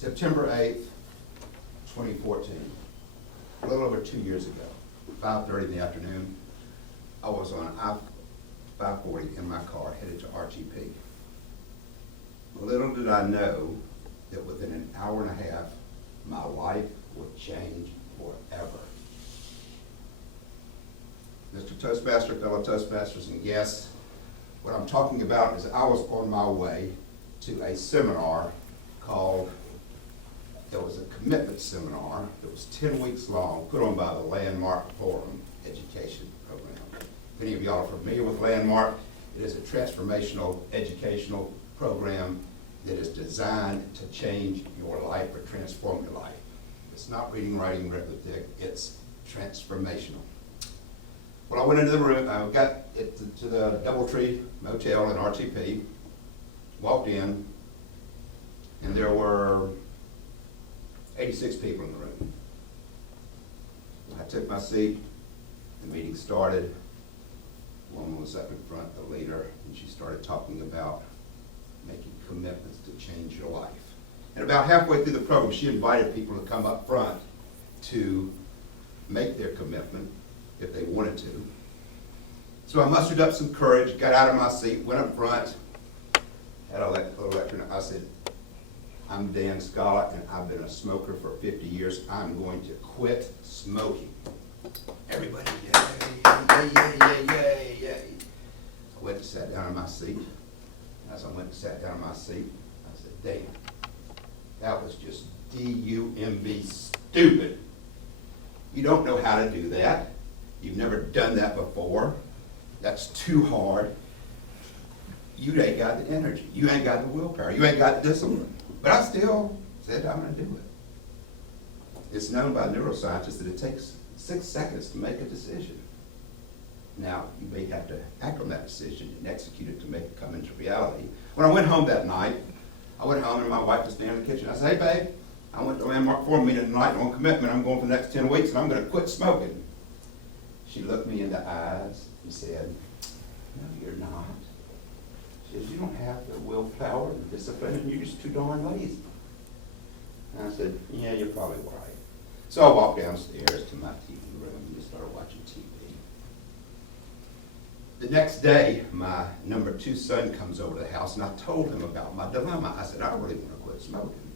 September 8th, 2014, a little over 2 years ago, 5:30 in the afternoon, I was on I-540 in my car headed to RTP. Little did I know that within an hour and a half, my life would change forever. Mr. Toastmaster, fellow Toastmasters and guests, what I'm talking about is I was on my way to a seminar called, it was a commitment seminar that was 10 weeks long, put on by the Landmark Forum Education Program. If any of y'all are familiar with Landmark, it is a transformational educational program that is designed to change your life or transform your life. It's not reading, writing, arithmetic, it's transformational. Well, I went into the room, I got it to the DoubleTree Motel in RTP, walked in, and there were 86 people in the room. I took my seat, the meeting started, a woman was up in front, the leader, and she started talking about making commitments to change your life. And about halfway through the program, she invited people to come up front to make their commitment if they wanted to. So I mustered up some courage, got out of my seat, went up front, had a little lecture, and I said, I'm Dan Scala, and I've been a smoker for 50 years. I'm going to quit smoking. Everybody, yay, yay, yay, yay, yay, yay. I went and sat down in my seat. As I went and sat down in my seat, I said, Dan, that was just D-U-M-B stupid. You don't know how to do that. You've never done that before. That's too hard. You ain't got the energy. You ain't got the willpower. You ain't got the discipline. But I still said, I'm going to do it. It's known by neuroscientists that it takes 6 seconds to make a decision. Now, you may have to act on that decision and execute it to make it come into reality. When I went home that night, I went home and my wife was standing in the kitchen. I said, hey, babe, I went to Landmark Forum meeting tonight on commitment. I'm going for the next 10 weeks and I'm going to quit smoking. She looked me in the eyes and said, no, you're not. She says, you don't have the willpower and discipline and you're just too darn lazy. And I said, yeah, you're probably right. So I walked downstairs to my TV room and just started watching TV. The next day, my number 2 son comes over to the house and I told him about my dilemma. I said, I really want to quit smoking.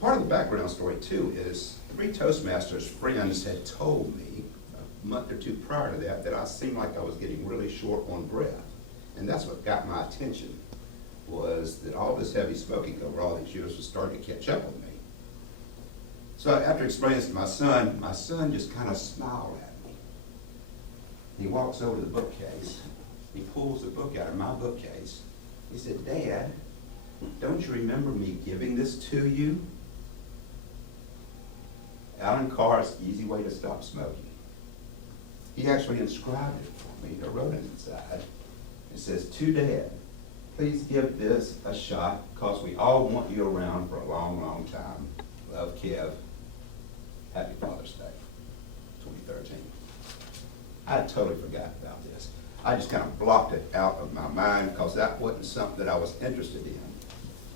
Part of the background story too is 3 Toastmasters friends had told me a month or 2 prior to that I seemed like I was getting really short on breath. And that's what got my attention, was that all this heavy smoking over all these years was starting to catch up with me. So after explaining this to my son just kind of smiled at me. He walks over to the bookcase, he pulls the book out of my bookcase. He said, Dad, don't you remember me giving this to you? Alan Carr's Easy Way to Stop Smoking. He actually inscribed it for me. I wrote it inside. It says, to Dad, please give this a shot because we all want you around for a long, long time. Love, Kev. Happy Father's Day, 2013. I had totally forgotten about this. I just kind of blocked it out of my mind because that wasn't something that I was interested in.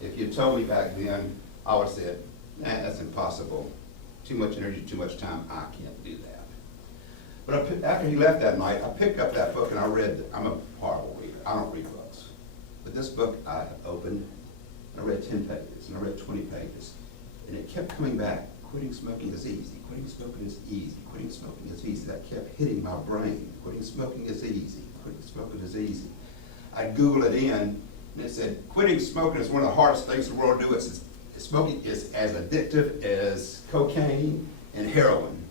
If you told me back then, I would have said, nah, that's impossible. Too much energy, too much time, I can't do that. But after he left that night, I picked up that book and I read, I'm a horrible reader, I don't read books. But this book I opened, and I read 10 pages, and I read 20 pages, and it kept coming back. Quitting smoking is easy, quitting smoking is easy, quitting smoking is easy. That kept hitting my brain. Quitting smoking is easy, quitting smoking is easy. I'd Google it in, and it said, quitting smoking is one of the hardest things in the world to do. Smoking is as addictive as cocaine and heroin.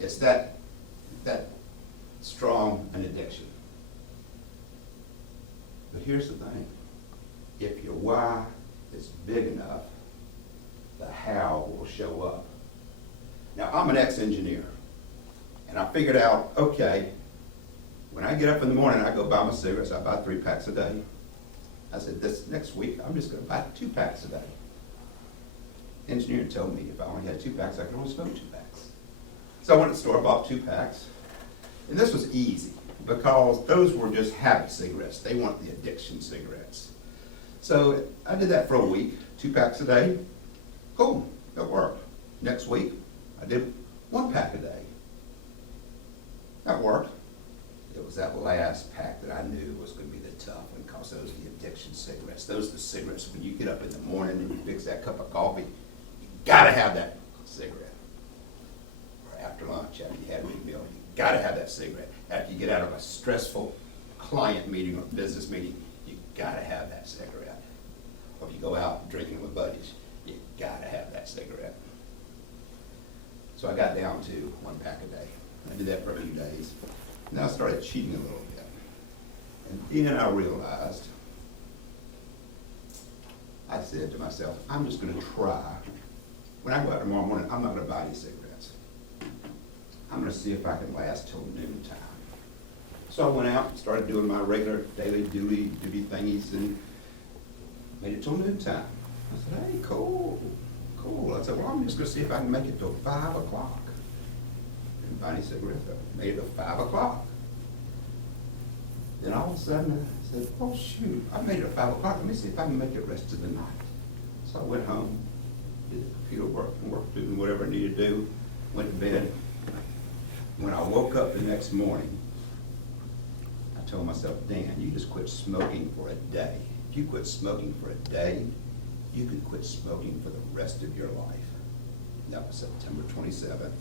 It's that strong an addiction. But here's the thing. If your why is big enough, the how will show up. Now, I'm an ex-engineer, and I figured out, okay, when I get up in the morning, I go buy my cigarettes. I buy 3 packs a day. I said, this next week, I'm just going to buy 2 packs a day. The engineer told me if I only had 2 packs, I could only smoke 2 packs. So I went to the store, bought 2 packs, and this was easy because those were just habit cigarettes. They weren't the addiction cigarettes. So I did that for a week, 2 packs a day. Cool, that worked. Next week, I did 1 pack a day. That worked. It was that last pack that I knew was going to be the tough one, because those are the addiction cigarettes. Those are the cigarettes when you get up in the morning and you fix that cup of coffee, you gotta have that cigarette. Or after lunch, after you had a big meal, you gotta have that cigarette. After you get out of a stressful client meeting or business meeting, you gotta have that cigarette. Or if you go out drinking with buddies, you gotta have that cigarette. So I got down to 1 pack a day. I did that for a few days. And then I started cheating a little bit. And then I realized, I said to myself, I'm just gonna try. When I go out tomorrow morning, I'm not gonna buy any cigarettes. I'm gonna see if I can last till noon time. So I went out and started doing my regular daily duty thingies and made it till noon time. I said, hey, cool. I said, well, I'm just gonna see if I can make it till 5 o'clock. Didn't buy any cigarettes, I made it till 5 o'clock. Then all of a sudden I said, oh shoot, I made it at 5 o'clock, let me see if I can make it the rest of the night. So I went home, did the computer work and worked doing whatever I needed to do, went to bed. When I woke up the next morning, I told myself, Dan, you just quit smoking for a day. If you quit smoking for a day, you can quit smoking for the rest of your life. And that was September 27th,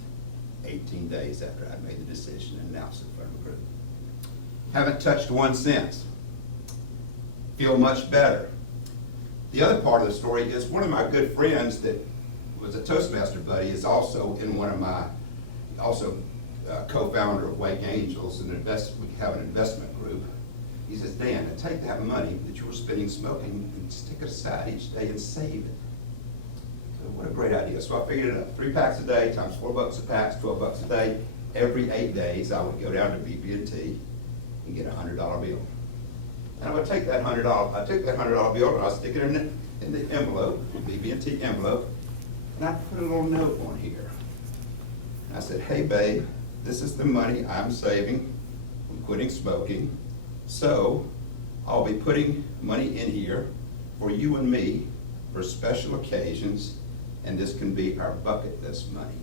18 days after I made the decision and announced it in front of a group. Haven't touched one since. Feel much better. The other part of the story is one of my good friends that was a Toastmaster buddy is also in one of my, co-founder of Wake Angels, and we have an investment group. He says, Dan, take that money that you were spending smoking and stick it aside each day and save it. So what a great idea. So I figured it out. 3 packs a day times $4 a pack, $12 a day. Every 8 days, I would go down to BB&T and get a $100 bill. And I would take that $100, I took that $100 bill and I'd stick it in the envelope, BB&T envelope, and I'd put a little note on here. And I said, hey babe, this is the money I'm saving from quitting smoking. So I'll be putting money in here for you and me for special occasions, and this can be our bucket list money.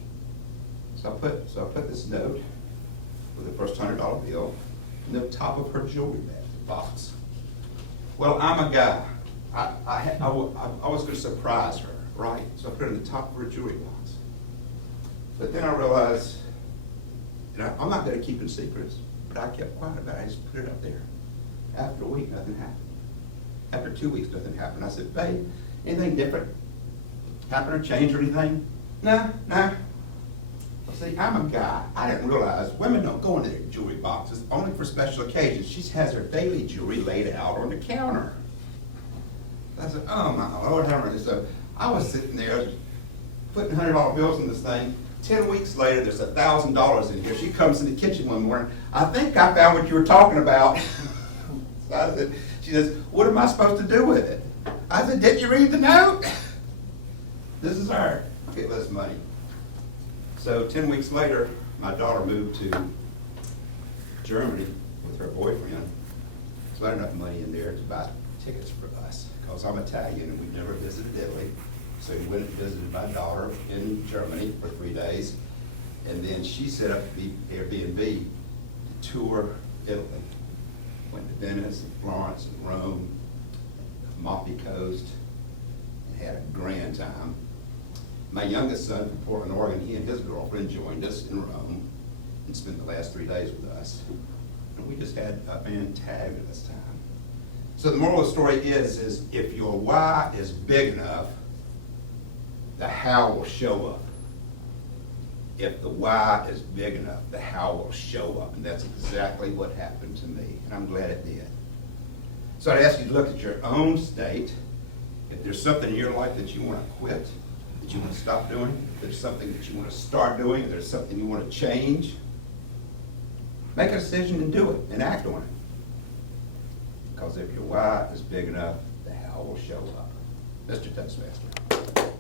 So I put this note with the first $100 bill in the top of her jewelry box. Well, I'm a guy. I was going to surprise her, right? So I put it in the top of her jewelry box. But then I realized, I'm not good at keeping secrets, but I kept quiet about it. I just put it up there. After a week, nothing happened. After 2 weeks, nothing happened. I said, babe, anything different happen or change or anything? Nah. Well, see, I'm a guy. I didn't realize women don't go into their jewelry boxes only for special occasions. She has her daily jewelry laid out on the counter. I said, oh my Lord, have mercy. So I was sitting there putting $100 bills in this thing. 10 weeks later, there's $1,000 in here. She comes in the kitchen one morning. I think I found what you were talking about. So she says, what am I supposed to do with it? I said, did you read the note? This is our bucket list money. So 10 weeks later, my daughter moved to Germany with her boyfriend. So I had enough money in there to buy tickets for us, because I'm Italian and we've never visited Italy. So we went and visited my daughter in Germany for 3 days. And then she set up the Airbnb to tour Italy. Went to Venice and Florence and Rome, Amalfi Coast, and had a grand time. My youngest son from Portland, Oregon, he and his girlfriend joined us in Rome and spent the last 3 days with us. And we just had a fantabulous time. So the moral of the story is if your why is big enough, the how will show up. If the why is big enough, the how will show up. And that's exactly what happened to me, and I'm glad it did. So I'd ask you to look at your own state. If there's something in your life that you want to quit, that you want to stop doing, if there's something that you want to start doing, if there's something you want to change, make a decision and do it and act on it. Because if your why is big enough, the how will show up. Mr. Toastmaster.